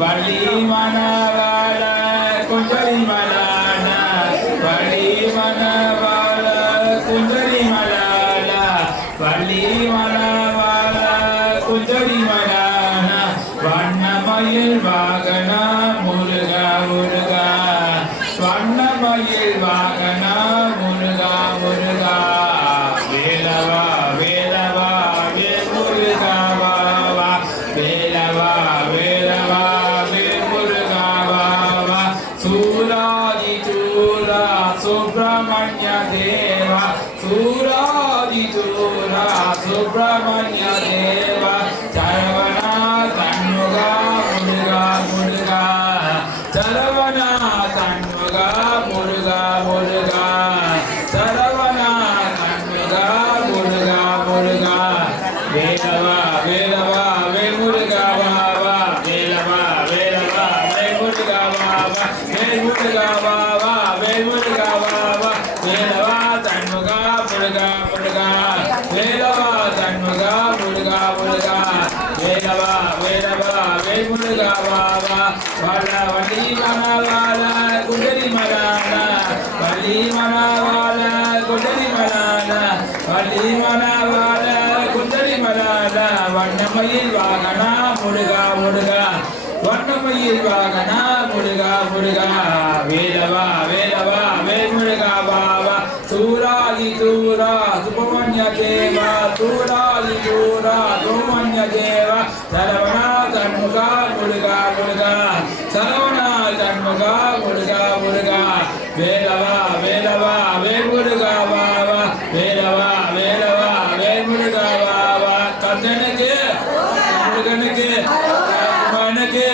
வள்ளி மணவாள குஞ்சரி மலான வள்ளி மணவாள குஞ்சரி மலான வள்ளி மணவாள குஞ்சரி மலான வண்ணமயில் வாகனா முருகா முருகா வண்ணமயில் வாகனா முருகா முருகா வேலவா வேலவா வே முருகா வாவா வேலவா வேலவா வே முருகா வாவா சூராதி சூரா சுப்பிரமணிய தேவா சூராதி சூரா சுப்பிரமணிய தேவா சரவணா தன்முகா முருகா முருகா சரவணா தன்முகா முருகா முருகா சரவணா தன்முகா முருகா முருகா வேலவா வேலவா வே முருகா வாவா வேலவா வேலவா வே முருகா வாவா வே முருகா வாவா வே முருகா வாவா வேலவா தன்முகா முருகா முருகா வேலவா தன்முகா முருகா முருகா வேலவா வேலவா வே முருகா வாவா வள்ளி மணவாள குஞ்சரி மலான வள்ளி மணவாள குஞ்சரி மலான வள்ளி மணவாள குஞ்சரி மலான வண்ணமயில் வாகனா முருகா முருகா வண்ணமயில் வாகனா முருகா முருகா வேலவா வேலவா வே முருகா வாவா சூராதி சூரா சுப்பிரமணிய தேவா சூராதி சூரா சுப்பிரமணிய தேவா சரவணா தன்முகா முருகா முருகா சரவணா தன்முகா முருகா முருகா வேலவா வேலவா வே முருகா வாவா வேலவா வேலவா வே முருகா வாவா கந்தனுக்கு முருகனுக்கு குமாரனுக்கு